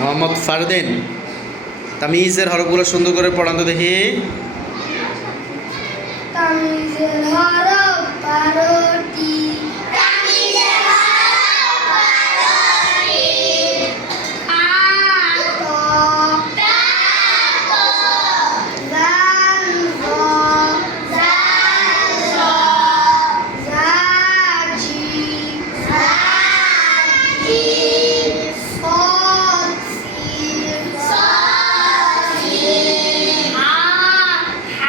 মোহাম্মদ ফারদিন। তামিজের হরফগুলো সুন্দর করে পড়ান তো দেখি। তামিজের হরফ 12টি। তামিজের হরফ 12টি। আ ত তা ত জাল জ জাল জ জা জি জা জি صاد سين صاد سين ح ح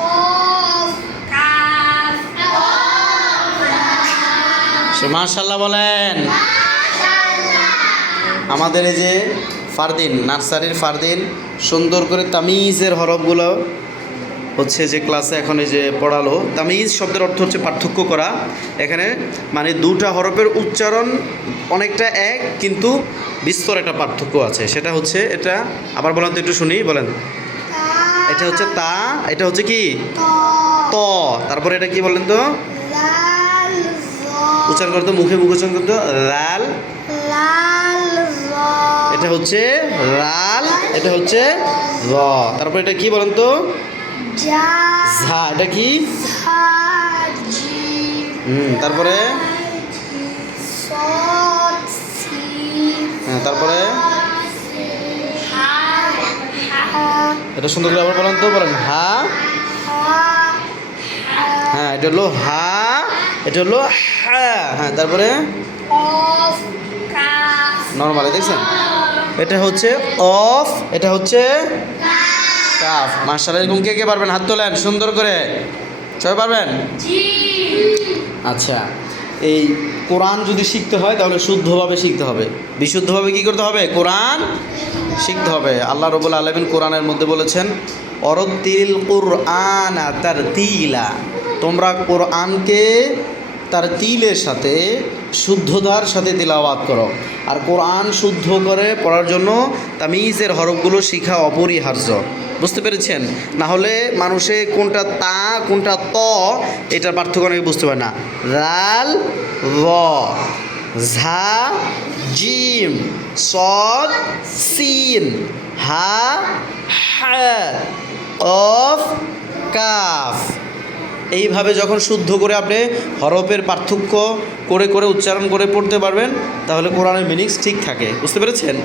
قاف كاف মাশাআল্লাহ বলেন। আমাদের এই যে ফারদিন, নার্সারির ফারদিন সুন্দর করে তামিজের হরফগুলো হচ্ছে যে ক্লাসে এখন এই যে পড়ালো। তামিজ শব্দের অর্থ হচ্ছে পার্থক্য করা। এখানে মানে দুটা হরফের উচ্চারণ অনেকটা এক, কিন্তু বিস্তর একটা পার্থক্য আছে। সেটা হচ্ছে এটা আবার বলেন তো, একটু শুনি, বলেন। এটা হচ্ছে তা, এটা হচ্ছে কি ত, তারপরে এটা কি বলেন তো, লাল উচ্চারণ করতো, মুখে মুখে উচ্চারণ করতো, লাল। লাল এটা হচ্ছে লাল, এটা হচ্ছে র। তারপর এটা কি বলেন তো, জা ঝা। এটা কি ঝা জি তারপরে صاد سين তারপরে ح ح এটা সুন্দর করে আবার বলেন তো, বলেন হা। হ্যাঁ, এটা হলো হা, এটা হলো হা। হ্যাঁ, তারপরে قاف كاف নর্মালি দেখছেন, এটা হচ্ছে অফ, এটা হচ্ছে কাফ। মাশাআল্লাহ, এরকম কে কে পারবেন হাত তোলেন সুন্দর করে, সবাই পারবেন? জি আচ্ছা, এই কোরআন যদি শিখতে হয় তাহলে শুদ্ধভাবে শিখতে হবে, বিশুদ্ধভাবে কি করতে হবে, কোরআন শিখতে হবে। আল্লাহ রাব্বুল আলামিন কোরআনের মধ্যে বলেছেন, অরতিল কুরআনা তারতিলা, তোমরা কোরআনকে তার তিলের সাথে, শুদ্ধতার সাথে তিলাওয়াত করো। আর কোরআন শুদ্ধ করে পড়ার জন্য তামিজের হরফগুলো শেখা অপরিহার্য। বুঝতে পেরেছেন? না হলে মানুষে কোনটা তা কোনটা ত এটার পার্থক্য অনেকে বুঝতে পারে না। রাল র, ঝা জিম, সদ সিন, হা হা, অফ কাফ। এইভাবে যখন শুদ্ধ করে আপনি হরফের পার্থক্য করে করে উচ্চারণ করে পড়তে পারবেন, তাহলে কোরআনের মিনিংস ঠিক থাকে। বুঝতে পেরেছেন?